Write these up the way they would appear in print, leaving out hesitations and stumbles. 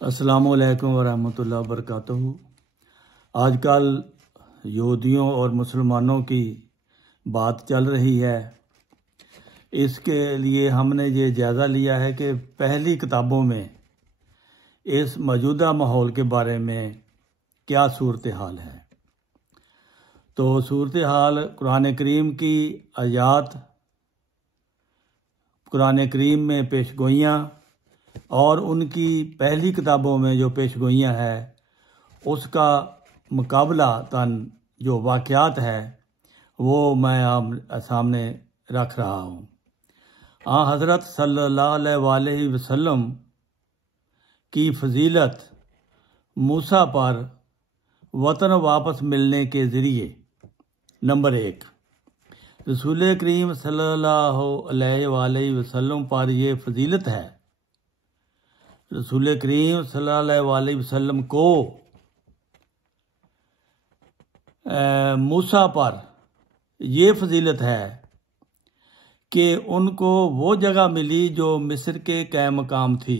अस्सलामुअलैकुम वरहमतुल्लाहि वबरकातुहू। आजकल यहूदियों और मुसलमानों की बात चल रही है। इसके लिए हमने ये जायज़ा लिया है कि पहली किताबों में इस मौजूदा माहौल के बारे में क्या सूरत हाल है। तो सूरत हाल कुरान करीम की आयात, कुरान करीम में पेशगोइयाँ और उनकी पहली किताबों में जो पेशगोइयाँ है उसका मुकाबला तन जो वाक़यात है वो मैं आप सामने रख रहा हूँ। हज़रत सल्लल्लाहु अलैहि वसल्लम की फजीलत मूसा पर वतन वापस मिलने के ज़रिए। नंबर 1, रसूल करीम सल्लल्लाहु अलैहि वसल्लम पर ये फजीलत है। रसूल करीम सल्लल्लाहु अलैहि वसल्लम को मूसा पर ये फजीलत है कि उनको वो जगह मिली जो मिस्र के क़ायम मकाम थी।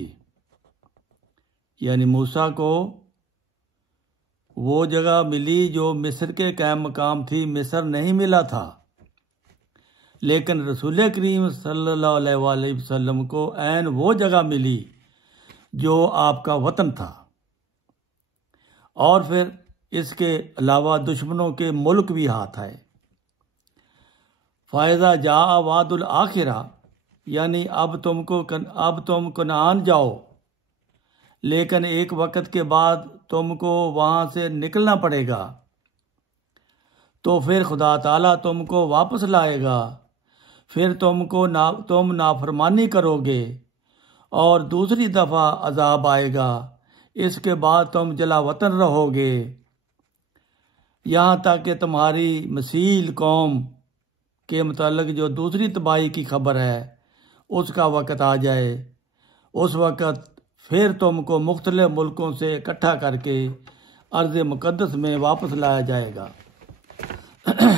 यानी मूसा को वो जगह मिली जो मिस्र के क़ायम मकाम थी। मिस्र नहीं मिला था, लेकिन रसूल करीम सल्लल्लाहु अलैहि वसल्लम को ऐन वो जगह मिली जो आपका वतन था। और फिर इसके अलावा दुश्मनों के मुल्क भी हाथ आए। फ़ायज़ा जा वादुल आखिरा, यानी अब तुम कनान जाओ, लेकिन एक वक़्त के बाद तुमको वहाँ से निकलना पड़ेगा। तो फिर खुदा ताला तुमको वापस लाएगा। फिर तुम नाफरमानी करोगे और दूसरी दफ़ा अजाब आएगा। इसके बाद तुम जला वतन रहोगे यहाँ तक कि तुम्हारी मसील कौम के मुतालिक जो दूसरी तबाही की खबर है उसका वक़्त आ जाए। उस वक़्त फिर तुमको मुख्तलिफ मुल्कों से इकट्ठा करके अर्ज़ मुक़द्दस में वापस लाया जाएगा।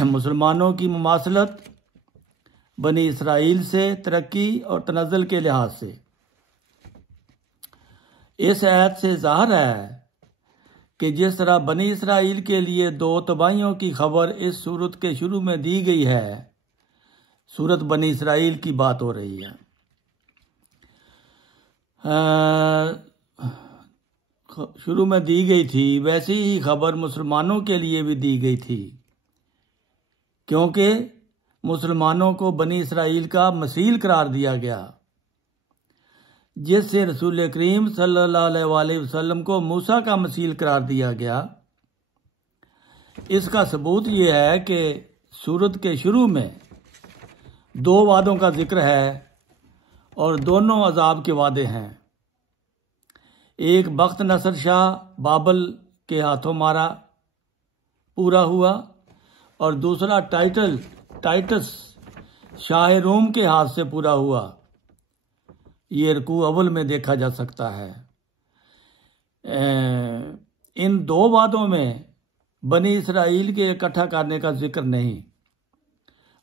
मुसलमानों की मुमासलत बनी इसराइल से तरक्की और तनज़्ज़ुल के लिहाज से इस आयत से ज़ाहिर है कि जिस तरह बनी इसराइल के लिए 2 तबाहियों की खबर इस सूरत के शुरू में दी गई है, सूरत बनी इसराइल की बात हो रही है। शुरू में दी गई थी, वैसी ही खबर मुसलमानों के लिए भी दी गई थी, क्योंकि मुसलमानों को बनी इसराइल का मसील करार दिया गया, जिससे रसूल करीम सल्लल्लाहु अलैहि वसल्लम को मूसा का मसील करार दिया गया। इसका सबूत ये है कि सूरत के शुरू में 2 वादों का जिक्र है और दोनों अजाब के वादे हैं। एक बख्त नसर शाह बाबल के हाथों मारा पूरा हुआ और दूसरा टाइटस शाह रोम के हाथ से पूरा हुआ। ये रकू अव्वल में देखा जा सकता है। इन 2 वादों में बनी इसराइल के इकट्ठा करने का जिक्र नहीं,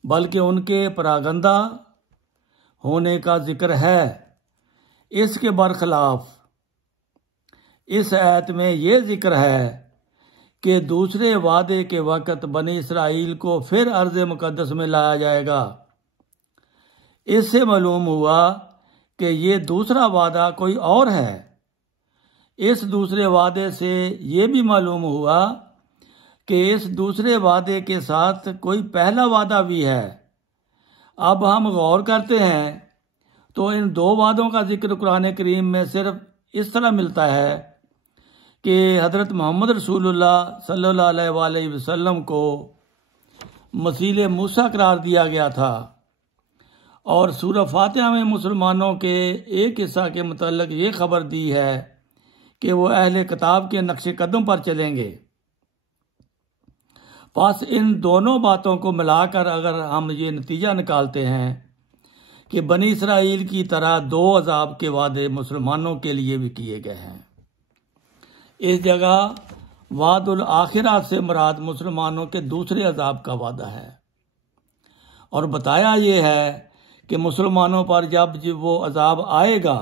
बल्कि उनके परागंदा होने का जिक्र है। इसके बरखिलाफ इस आयत में ये जिक्र है कि दूसरे वादे के वक़्त बनी इसराइल को फिर अर्ज़ मुक़द्दस में लाया जाएगा। इससे मालूम हुआ कि ये दूसरा वादा कोई और है। इस दूसरे वादे से ये भी मालूम हुआ कि इस दूसरे वादे के साथ कोई पहला वादा भी है। अब हम गौर करते हैं तो इन 2 वादों का जिक्र कुरान करीम में सिर्फ इस तरह मिलता है कि हज़रत मोहम्मद रसूलुल्लाह सल्लल्लाहु अलैहि वसल्लम को मसील मूसा करार दिया गया था और सूरह फातिहा में मुसलमानों के एक हिस्सा के मुताल्लिक़ ये खबर दी है कि वो अहले किताब के नक्शे कदम पर चलेंगे। बस इन दोनों बातों को मिलाकर अगर हम ये नतीजा निकालते हैं कि बनी इसराइल की तरह 2 अजाब के वादे मुसलमानों के लिए भी किए गए हैं। इस जगह वादुल आखिरा से मुराद मुसलमानों के दूसरे अजाब का वादा है और बताया ये है कि मुसलमानों पर जब वो अजाब आएगा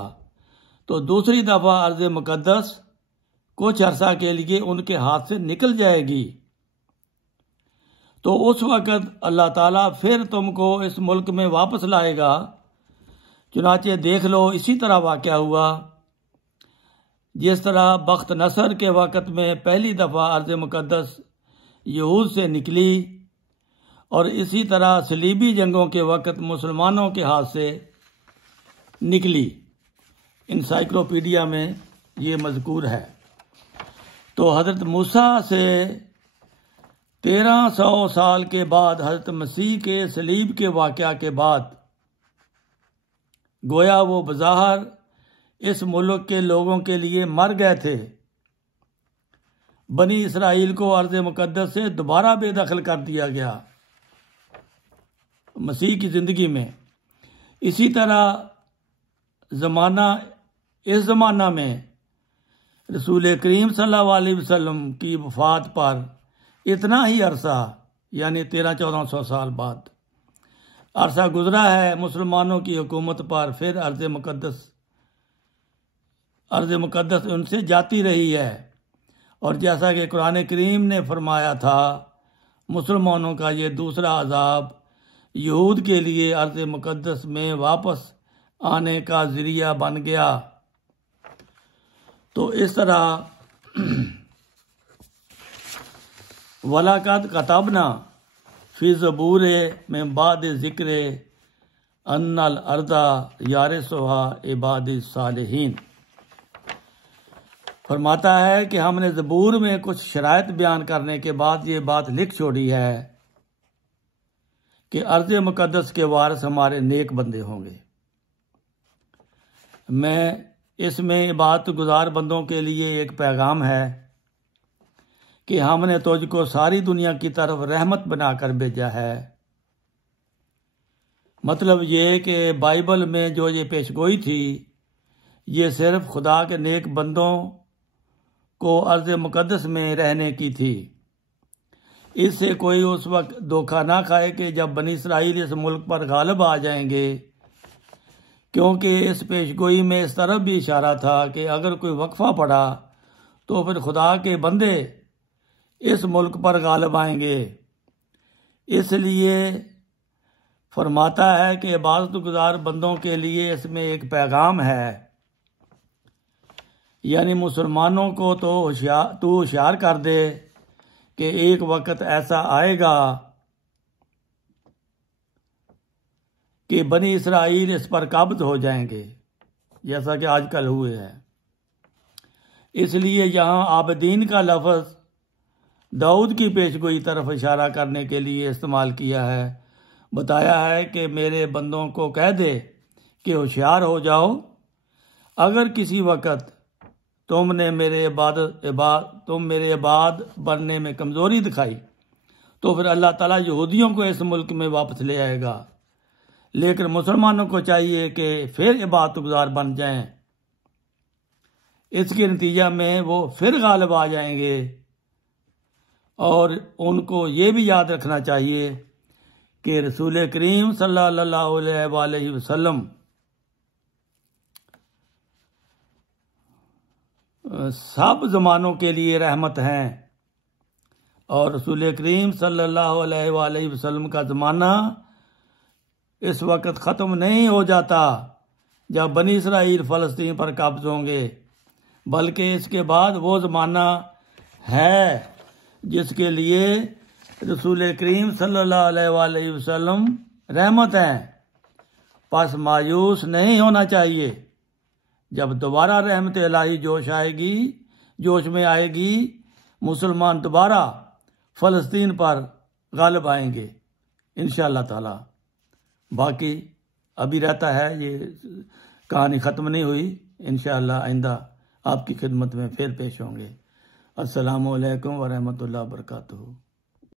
तो दूसरी दफ़ा अर्ज़ मुक़द्दस कुछ अरसा के लिए उनके हाथ से निकल जाएगी, तो उस वक़्त अल्लाह ताला फिर तुमको इस मुल्क में वापस लाएगा। चुनाचे देख लो, इसी तरह वाक़या हुआ जिस तरह बख्त नसर के वक़्त में पहली दफ़ा अर्ज़ मुक़द्दस यहूद से निकली, और इसी तरह सलीबी जंगों के वक़्त मुसलमानों के हाथ से निकली। इंसाइक्लोपीडिया में ये मज़कूर है। तो हज़रत मूसा से 1300 साल के बाद, हज़रत मसीह के सलीब के वाक़या के बाद, गोया वो बज़ाहिर इस मुल्क के लोगों के लिए मर गए थे। बनी इसराइल को अर्ज़ मुक़द्दस से दोबारा बेदखल कर दिया गया मसीह की ज़िंदगी में। इसी तरह इस ज़माना में रसूल करीम सल्लल्लाहु अलैहि वसल्लम की वफ़ात पर इतना ही अरसा, यानी 1300-1400 साल बाद अरसा गुजरा है मुसलमानों की हुकूमत पर। फिर अर्ज़ मुक़द्दस उनसे जाती रही है, और जैसा कि कुरान करीम ने फरमाया था, मुसलमानों का ये दूसरा अज़ाब यहूद के लिए अर्ज़ मुक़द्दस में वापस आने का ज़रिया बन गया। तो इस तरह वलाक़द कतबना फ़ी ज़बूर में बाद ज़िक्र अन्नल अर्दा यारिसुहा इबादी सालिहीन। फरमाता है कि हमने ज़बूर में कुछ शराइत बयान करने के बाद ये बात लिख छोड़ी है कि अर्ज़ मुक़द्दस के वारिस हमारे नेक बंदे होंगे। मैं इसमें इबादत गुजार बंदों के लिए एक पैगाम है कि हमने तुझको सारी दुनिया की तरफ रहमत बनाकर भेजा है। मतलब ये कि बाइबल में जो ये पेशगोई थी, ये सिर्फ खुदा के नेक बंदों को अर्ज़ मुक़द्दस में रहने की थी। इससे कोई उस वक्त धोखा ना खाए कि जब बनी इसराइल इस मुल्क पर गालिब आ जाएंगे, क्योंकि इस पेशगोई में इस तरफ भी इशारा था कि अगर कोई वक्फा पड़ा तो फिर खुदा के बंदे इस मुल्क पर गालिब आएंगे। इसलिए फरमाता है कि इबादत गुजार बंदों के लिए इसमें एक पैगाम है, यानी मुसलमानों को तो तू होशियार कर दे कि एक वक्त ऐसा आएगा कि बनी इसराइल इस पर काबिज हो जाएंगे, जैसा कि आजकल हुए हैं। इसलिए यहाँ आबदीन का लफ्ज़ दाऊद की पेशगोई तरफ इशारा करने के लिए इस्तेमाल किया है। बताया है कि मेरे बंदों को कह दे कि होशियार हो जाओ, अगर किसी वक़्त तुमने मेरे इबाद बनने में कमज़ोरी दिखाई तो फिर अल्लाह ताला यहूदियों को इस मुल्क में वापस ले आएगा। लेकिन मुसलमानों को चाहिए कि फिर इबादत गुजार बन जाएं। इसके नतीजा में वो फिर गालिब आ जाएंगे। और उनको ये भी याद रखना चाहिए कि रसूल करीम सल्लल्लाहु अलैहि वसल्लम सब ज़मानों के लिए रहमत हैं, और रसूल करीम सल्लल्लाहु अलैहि वसल्लम का ज़माना इस वक्त ख़त्म नहीं हो जाता जब बनी इसराइल फ़लस्तीन पर काबिज होंगे, बल्कि इसके बाद वो ज़माना है जिसके लिए रसूल करीम सल्लल्लाहु अलैहि वसल्लम रहमत हैं। बस मायूस नहीं होना चाहिए। जब दोबारा रहमत इलाही जोश में आएगी, मुसलमान दोबारा फ़लस्तीन पर गालिब आएंगे इंशाअल्लाह ताला। बाकी अभी रहता है, ये कहानी ख़त्म नहीं हुई। इंशाअल्लाह आइंदा आपकी खिदमत में फिर पेश होंगे। अस्सलामु अलैकुम व रहमतुल्लाहि व बरकातुहू।